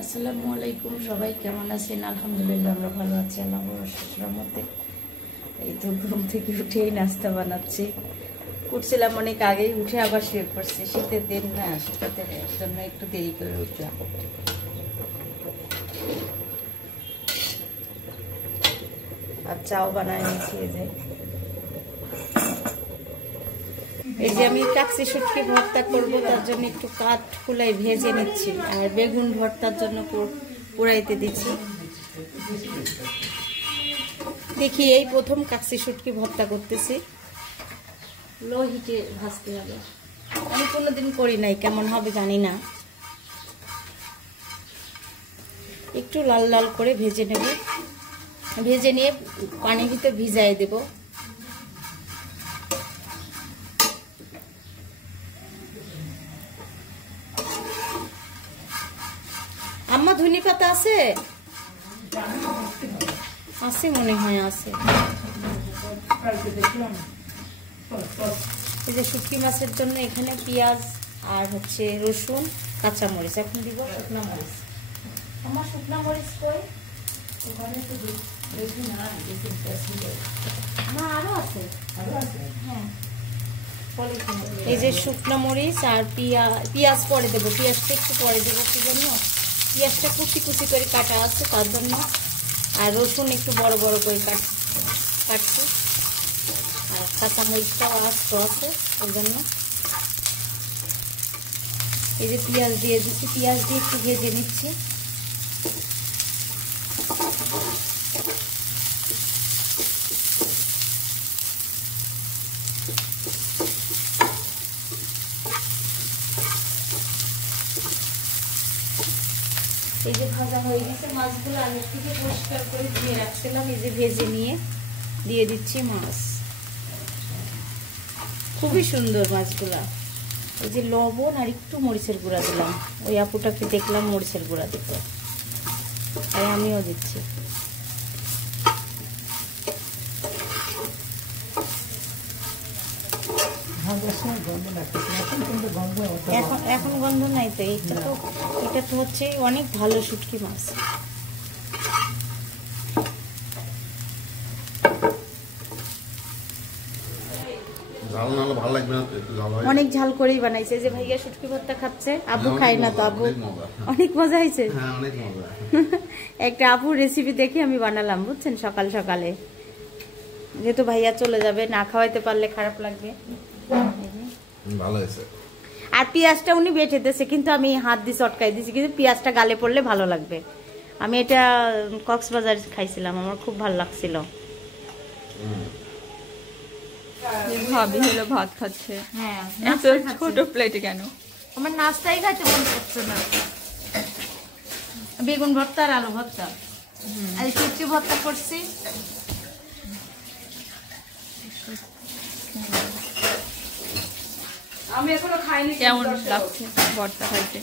আসসালামু আলাইকুম, সবাই কেমন আছেন? আলহামদুলিল্লাহ আমরা ভালো আছি আল্লাহর রহমতে। এই তো ঘুম থেকে উঠেই নাস্তা বানাচ্ছি। উঠছিলাম অনেক আগেই, উঠে আবার শুয়ে পড়ছি। শীতের দিন না, শীতের জন্য একটু দেরি করে উঠলাম। আর চাও বানায় নিয়েছি। এই যে আমি কাচ্চি শুটকি ভর্তা করবো, তার জন্য একটু কাঠ কুলাই ভেজে নিচ্ছি, আর বেগুন ভর্তার জন্য পোড়াইতে দিচ্ছি। দেখি এই প্রথম কাচ্চি শুটকি ভর্তা করতেছি। লো হিটে ভাজতে হবে, আমি কোনোদিন করি নাই, কেমন হবে জানি না। একটু লাল লাল করে ভেজে নেব, ভেজে নিয়ে পানির ভিতরে ভিজাই দেব। আম্মা ধনে পাতা আছে? আছে মনে হয়, আছে। এই যে শুটকি মাছের জন্য এখানে পেঁয়াজ আর হচ্ছে রসুন, কাঁচামরিচ। এখন দিব শুকনা মরিচ। আমার শুকনা মরিচ কই? আরো আছে। হ্যাঁ, এই যে শুকনো মরিচ আর পেঁয়াজ পরে দেবো। পেঁয়াজটা একটু পরে দেবো, কি জন্য? পেঁয়াজটা কুচি কুচি করে কাটা আছে তার জন্য। আর রসুন একটু বড় বড় করে কাটছি। আর কাঁচা মরিচটাও আস্ত আছে ওর জন্য। এই যে পেঁয়াজ দিয়ে দিচ্ছি, পেঁয়াজ দিয়ে একটু ভেজে নিচ্ছি। এই যে ভাজা হয়ে গেছে মাছগুলো, আমি থেকে পরিষ্কার করে ধুয়ে রাখছিলাম। এই যে ভেজে নিয়ে দিয়ে দিচ্ছি মাছ। খুবই সুন্দর মাছগুলা। এই যে লবণ আর একটু মরিচের গুঁড়া দিলাম। ওই আপুটাকে দেখলাম মরিচের গুঁড়া দিতে, আর আমিও দিচ্ছি। এখন গন্ধ নাই তো। এটা তো হচ্ছে অনেক ভালো শুটকি মাছ। অনেক ঝাল করেই বানাইছে। যে ভাইয়া শুটকি ভর্তা খাচ্ছে, আবু খায় না তো। আবু অনেক মজা হয়েছে। একটা আপুর রেসিপি দেখে আমি বানালাম, বুঝছেন, সকাল সকালে। যেহেতু ভাইয়া চলে যাবে, না খাওয়াইতে পারলে খারাপ লাগবে। ভালো হয়েছে। আর পেঁয়াজটা উনি বেটে দিয়েছে, কিন্তু আমি হাত দিয়ে চটকাই দিয়েছি, কিন্তু পেঁয়াজটা গালে পড়লে ভালো লাগবে। আমি এটা কক্সবাজার খাইছিলাম, আমার খুব ভালো লাগছিল। ভাবি হলো ভাত খাচ্ছে। হ্যাঁ, এত ছোট প্লেটে কেন? আমার নাস্তাই খাইতে মন করছে না। বেগুন ভর্তা আর আলু ভর্তা আর শুটকি ভর্তা করছি। আমি এখনো খাইনি। কেমন লাগছে ভর্তা খাইতে?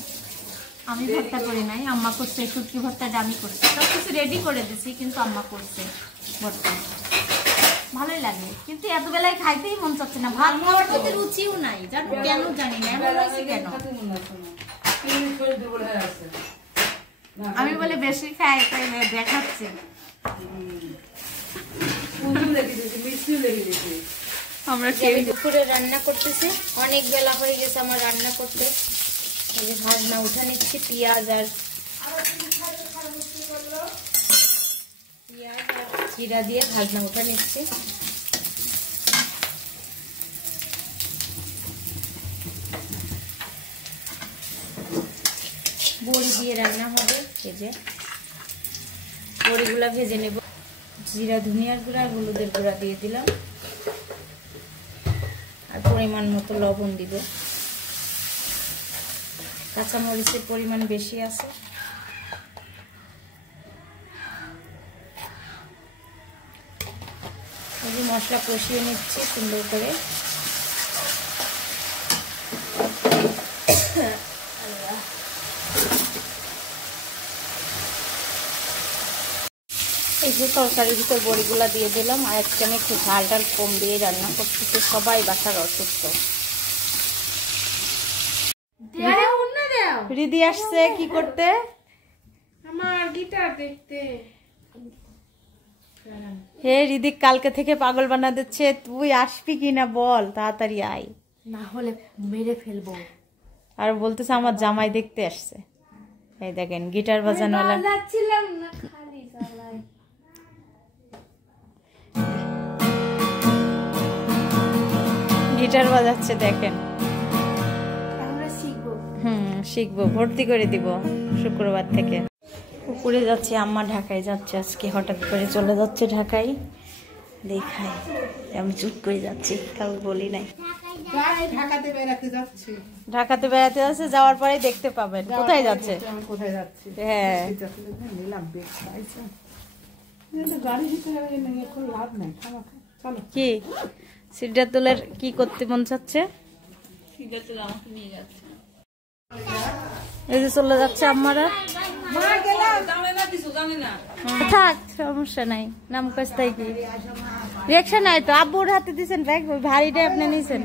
আমি ভর্তা করি নাই, আম্মা করছে। শুটকি ভর্তাটা আমি করছি, সবকিছু রেডি করে দিছি, কিন্তু আম্মা করছে ভর্তা। ভালোই লাগে, কিন্তু এত বেলায় খাইতেই মন চাচ্ছে না। ভাত খাওয়ার প্রতি রুচিও নাই, জানো কেন জানি না, এমন হয়েছে কেন। আমি বলে বেশি খাই, তাই দেখাচ্ছে। আমরা দুপুরে রান্না করতেছি, অনেক বেলা হয়ে গেছে আমার রান্না করতে। এই যে ভাজনা উঠে নিচ্ছি, পেঁয়াজ আর জিরা দিয়ে ভাজনা উঠে নিচ্ছি। বড়ি দিয়ে রান্না হবে। এই যে বড়িগুলা ভেজে নেব। জিরা, ধনিয়ার গুঁড়া আর হলুদের গুঁড়া দিয়ে দিলাম, আর পরিমাণ মতো লবণ দিব। কাঁচামরিচের পরিমাণ বেশি আছে। এই যে মশলা কষিয়ে নিচ্ছি সুন্দর করে। এই যে তরকারির ভিতর বড়িগুলা দিয়ে দিলাম। আর আজকে আমি একটু ঝাল ডাল কম দিয়ে রান্না করতেছি, সবাই বাসার অসুস্থ। রিদি আসছে কি করতে? আমার গিটার দেখতে। হে রিদিক কালকে থেকে পাগল বানা দিচ্ছে, তুই আসবি কিনা বল, তাড়াতাড়ি আয়, না হলে মেরে ফেলবো। আর বলতেছে আমার জামাই দেখতে আসছে। এই দেখেন গিটার বাজানোওয়ালা। যাচ্ছিলাম না খালি চালাই। গিটার বাজাচ্ছে দেখেন। আমরা শিখবো। শিখবো, ভর্তি করে দিব শুক্রবার থেকে। উপরে যাচ্ছি, আম্মা ঢাকায় যাচ্ছে আজকে, হঠাৎ করে চলে যাচ্ছে ঢাকায়। দেখাই আমি চুপ করে যাচ্ছি, কাউকে বলি নাই। ঢাকাতে বেড়াতে যাচ্ছি। ঢাকাতে বেড়াতে যাচ্ছে, যাওয়ার পরে দেখতে পাবেন কোথায় যাচ্ছে। আমি কোথায় যাচ্ছি? হ্যাঁ নিলাম বেগ পাইছে। গাড়ির ভিতরে এখন লাভ নাই। চলো কি সিদ্ধাতুলের কি করতে মন চাচ্ছে? এই যে চলে যাচ্ছে আম্মারা। থাক সমস্যা নাই, নাম কাজটাই কি রিয়াকশন নাই তো। আব্বুর হাতে দিছেন ব্যাগ, ভারীটা আপনি নিছেন।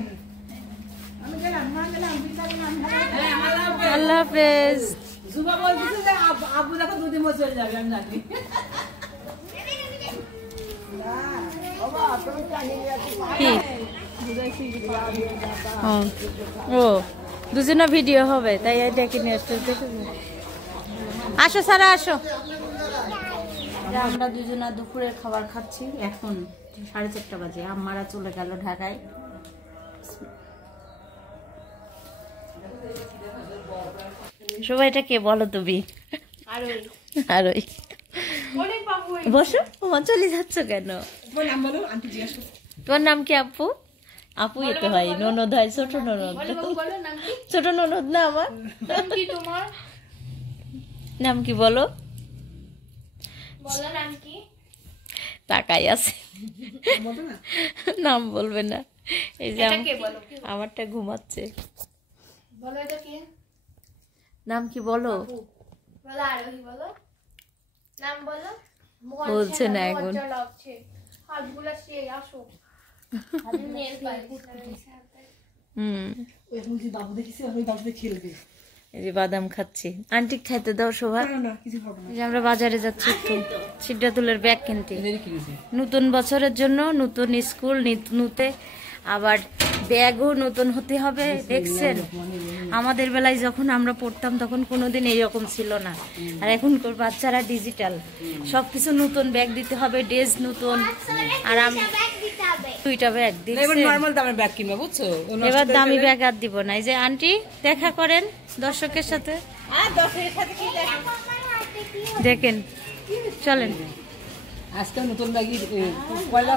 আল্লাহ হাফেজ। আব্বু দেখো 2 দিন চলে যাবে, আমি জানি। কি ও দুজনে ভিডিও হবে, তাই এটা কিনে আসতে। আসো সারা আসো। আমরা দুজনা দুপুরের খাবার খাচ্ছি, এখন 4:30 বাজে। আম্মারা চলে গেল ঢাকায়। সবাইটা কে বলো তুমি? আরই বসো, তোমার চলে যাচ্ছ কেন? তোমার নাম কি আপু? আপু তো হয়, ননদ হয়, ছোট ননদ। ছোট ননদ না আমার। নাম কি তোমার? নাম কি বলো? বলো নাম কি? তাকাই আছে, নাম বলবে না। এই যে এটা কে বলো? আমারটা ঘুমাচ্ছে। বলো এটা কি? নাম কি বলো? বলো আরোহী, বলো নাম বলো। বলছে না এখন। মজা লাগছে, হাতগুলা সেই আসো। আমি নেল পালিশ। ওই বুঝি বাবু দেখিছি, আমি বাবুতে খেলবে। এই যে বাদাম খাচ্ছি। আন্টি খাইতে দাও শোভা। না কিছু হবে না। এই যে আমরা বাজারে যাচ্ছি একটু সিদ্ধাতুলের ব্যাগ কিনতে। নতুন বছরের জন্য নতুন স্কুল নিতে, আবার ব্যাগও নতুন হতে হবে। দেখছেন আমাদের বেলায় যখন আমরা পড়তাম তখন কোনোদিন এইরকম ছিল না, আর এখনকার বাচ্চারা ডিজিটাল, সবকিছু নতুন, ব্যাগ দিতে হবে, ড্রেস নতুন। আর আমি 2টা ব্যাগ দিচ্ছি। নরমাল দামের ব্যাগ কিনবা, বুঝছো? এবার দামি ব্যাগ আর দিব না। এই যে আন্টি দেখা করেন দর্শকের সাথে। দেখেন চলেন। আজকে নতুন ব্যাগই পয়লা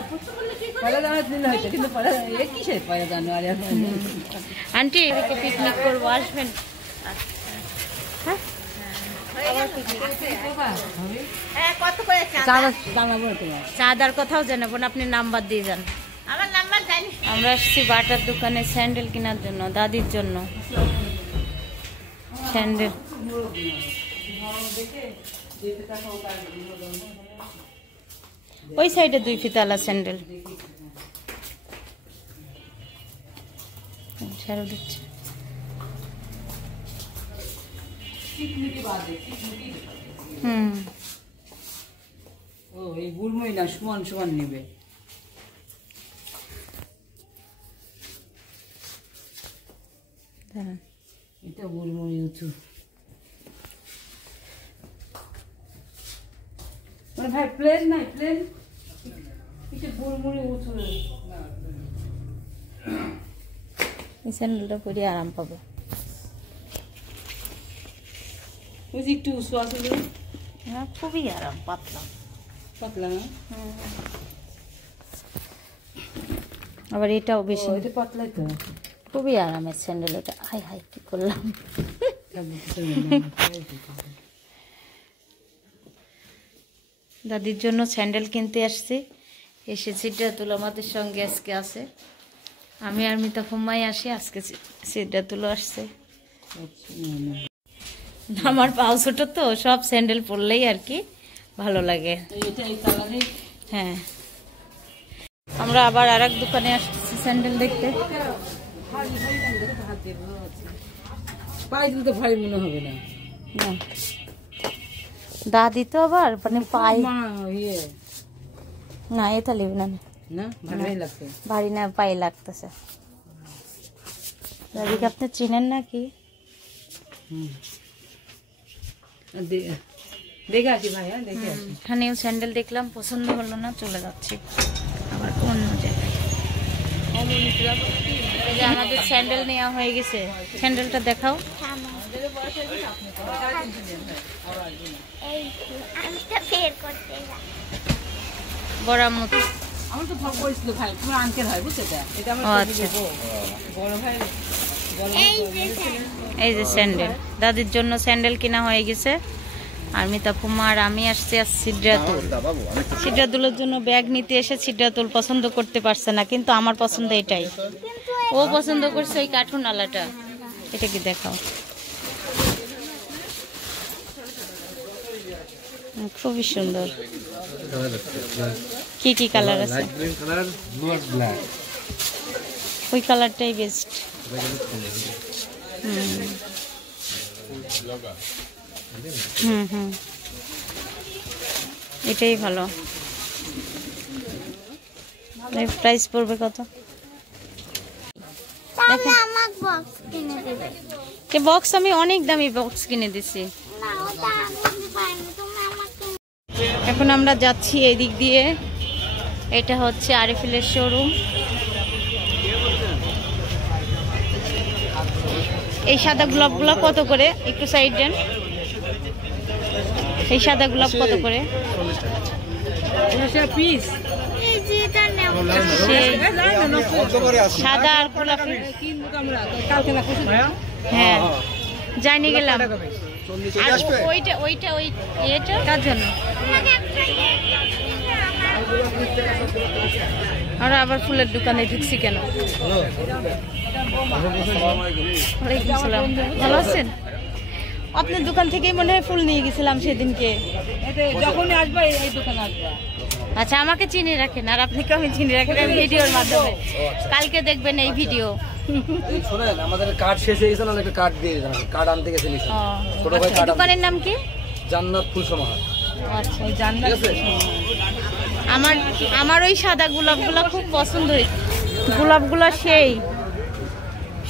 জানুয়ারি দিলে হয়তো, কিন্তু কিসের পয়লা জানুয়ারি? আন্টি পিকনিক করবো, আসবেন? হ্যাঁ চাঁদার কথাও জানাবো না, আপনি নাম্বার দিয়ে যান। আমরা আসছি বাটার দোকানে স্যান্ডেল কেনার জন্য, দাদির জন্য স্যান্ডেল। ওই সাইডে 2 ফিতালা স্যান্ডেল ছাড়ো দিচ্ছে। ও এই গুড়মই না, সমান সমান নেবে। এটা গুড়মই উঁচু, মানে ভাই প্লেন নাই, প্লেন এটা গুড়মুড়ি উঁচু। এই স্যান্ডেলটা পরে আরাম পাবো। ওই যে একটু উঁচু আছে, হ্যাঁ খুবই আরাম, পাতলা পাতলা না? আবার এটাও বেশি এটা পাতলাই তো, খুবই আরামের স্যান্ডেল এটা। হাই হাই কি করলাম। দাদির জন্য স্যান্ডেল কিনতে আসছি। এসে সিদ্ধাতুল আমাদের সঙ্গে আজকে আছে, আমি আর মিতা ফুম্মাই আসি, আজকে সিদ্ধাতুল আসছে। আমার পাও ছোট তো, সব স্যান্ডেল পরলেই আর কি ভালো লাগে। হ্যাঁ আমরা আবার আরেক দোকানে আসছি স্যান্ডেল দেখতে। পায়ে দিলে তো ভারী মনে হবে না। দাদি তো আবার মানে পাই মা ইয়ে না, এটা লিব না, না ভালোই লাগছে। ভারী না, পায়ে লাগতেছে। দাদিকে আপনি চিনেন নাকি? দেখে আসি ভাইয়া, দেখে আসি। এখানেও স্যান্ডেল দেখলাম, পছন্দ হলো না, চলে যাচ্ছি আবার অন্য জায়গায়। এই যে আমাদের স্যান্ডেল নেওয়া হয়ে গেছে, স্যান্ডেলটা দেখাও। বড় মতো আমার তো ভয় করেছিল ভাই, তোমার আঙ্কেল হয় বুঝছো তো, এটা আমার আচ্ছা। বড় ভাই। এই যে স্যান্ডেল, দাদির জন্য স্যান্ডেল কিনা হয়ে গেছে। আর মিতাপুমা আর আমি আসছি আর সিদ্রাতুল। সিদ্রাতুলের জন্য ব্যাগ নিতে এসে সিদ্রাতুল পছন্দ করতে পারছে না, কিন্তু আমার পছন্দ এটাই। ও পছন্দ করছে ওই কার্টুন আলাটা। এটা কি দেখাও, খুবই সুন্দর। কি কি কালার আছে? ওই কালারটাই বেস্ট। হুম, এটাই ভালো। প্রাইস পড়বে কত? বক্স আমি অনেক দামি বক্স কিনে দিছি। এখন আমরা যাচ্ছি এদিক দিয়ে। এটা হচ্ছে আরিফিলের শোরুম। এই সাদা গোলাপগুলো কত করে? একটু সাইড দেন। এই সাদা গোলাপ কত করে? পিস সাদা আর গোলাপি। কালকে হ্যাঁ, জানি গেলাম। আর ওইটা ওইটা ওই এটা কার জন্য? আমরা আবার ফুলের দোকানে ঢুকছি কেন? ওয়ালাইকুম আসসালাম, ভালো আছেন? আপনার দোকান থেকেই মনে হয় ফুল নিয়ে গেছিলাম সেদিনকে। যখনই আসবে এই দোকানে আসবে। আচ্ছা, আমাকে চিনে রাখেন আর আপনাকে আমি চিনে রাখেন ভিডিওর মাধ্যমে। কালকে দেখবেন এই ভিডিও। শুনেন, আমাদের কার্ড শেষ হয়ে গেছে, না একটা কার্ড দিয়ে দিলাম, কার্ড আনতে গেছে নিচে। ছোট ভাই কার্ড। দোকানের নাম কি? জান্নাত ফুল সমাহার। আচ্ছা, ওই জান্নাত। আমার ওই সাদা গোলাপগুলো খুব পছন্দ হয়েছে। গোলাপগুলো সেই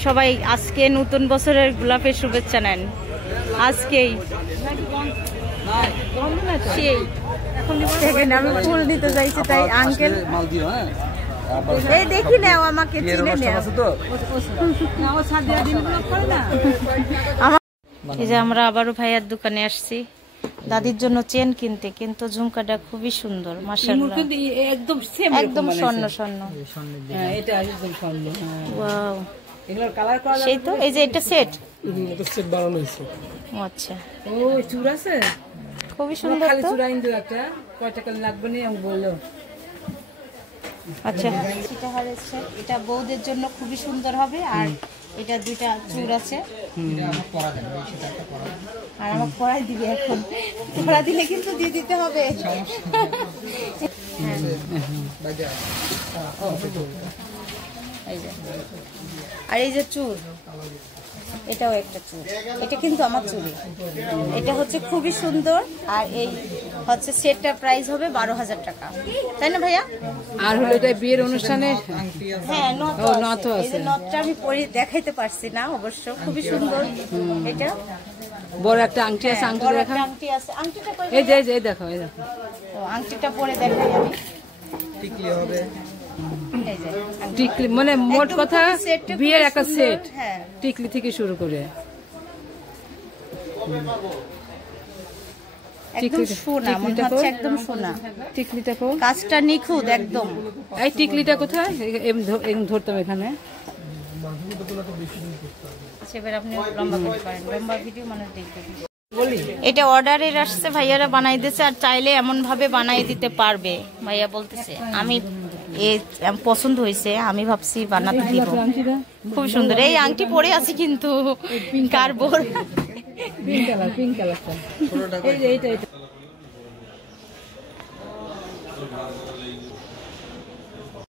সবাই আজকে নতুন বছরের গোলাপের শুভেচ্ছা নেন আজকেই। সেই আমি ফুল নিতে চাইছি, তাই আঙ্কেল মাল দিও। হ্যাঁ, এই দেখি নাও, আমাকে চিনে নাও। এই যে আমরা আবারও ভাইয়ার দোকানে আসছি দাদির জন্য চেন কিনতে, কিন্তু ঝুমকাটা খুবই সুন্দর মাশাআল্লাহ, একদম সেম, একদম স্বর্ণ স্বর্ণ। হ্যাঁ, এটা একদম স্বর্ণ। ওয়াও, এগুলোর কালার করা সেই তো। এই যে এটা সেট, এটা সেট বানানো হয়েছে। আচ্ছা, ও চূড় আছে, খুবই সুন্দর খালি তো। চূড়া ইন্দু একটা, কয় টাকা লাগবে না আমি বললো। আচ্ছা, এটা হচ্ছে, এটা বউদের জন্য খুবই সুন্দর হবে। আর এটা দুইটা চূড় আছে, আর আমাকে পড়াই দিবে এখন। পড়া দিলে কিন্তু দিয়ে দিতে হবে। এই যে, আর এই যে চূড়, এটাও একটা চুড়ি, এটা কিন্তু আমার চুড়ি। এটা হচ্ছে খুবই সুন্দর। আর এই হচ্ছে সেটটার প্রাইস হবে 12,000 টাকা, তাই না ভাইয়া? আর হলো এটা বিয়ের অনুষ্ঠানে। হ্যাঁ, নথ এই আছে। যে নথটা আমি পরে দেখাইতে পারছি না অবশ্য, খুবই সুন্দর। এটা বড় একটা আংটি আছে, আংটি বড় দেখা। একটা আংটি আছে, আংটিটা কই? এই যে এই যে এই দেখো, এই দেখো। ও, আংটিটা পরে দেখাই আমি। টিকলি হবে। এই যে টিকলি মানে মোট একদম কথা খুবই সেটটা খুবই বিয়ের একটা সুন্দর। সেট, হ্যাঁ, টিকলি থেকে শুরু করে একদম সোনা, মনে হচ্ছে একদম সোনা। টিকলিটা কো, কাজটা নিখুঁত একদম। এই টিকলিটা কোথায়? এরকম ধরতাম এখানে। সেবার আপনি লম্বা করতে পারেন, লম্বা ভিডিও মানুষ দেখবে। এটা অর্ডারের আসছে, ভাইয়ারা বানাই দিয়েছে। আর চাইলে এমন ভাবে বানাই দিতে পারবে। ভাইয়া বলতেছে আমি পছন্দ হয়েছে, আমি ভাবছি বানাতে দিব। খুব সুন্দর। এই আংটি পরে আছি কিন্তু কারবোর পিঙ্ক কালার, পিঙ্ক কালারটা। এই যে এইটা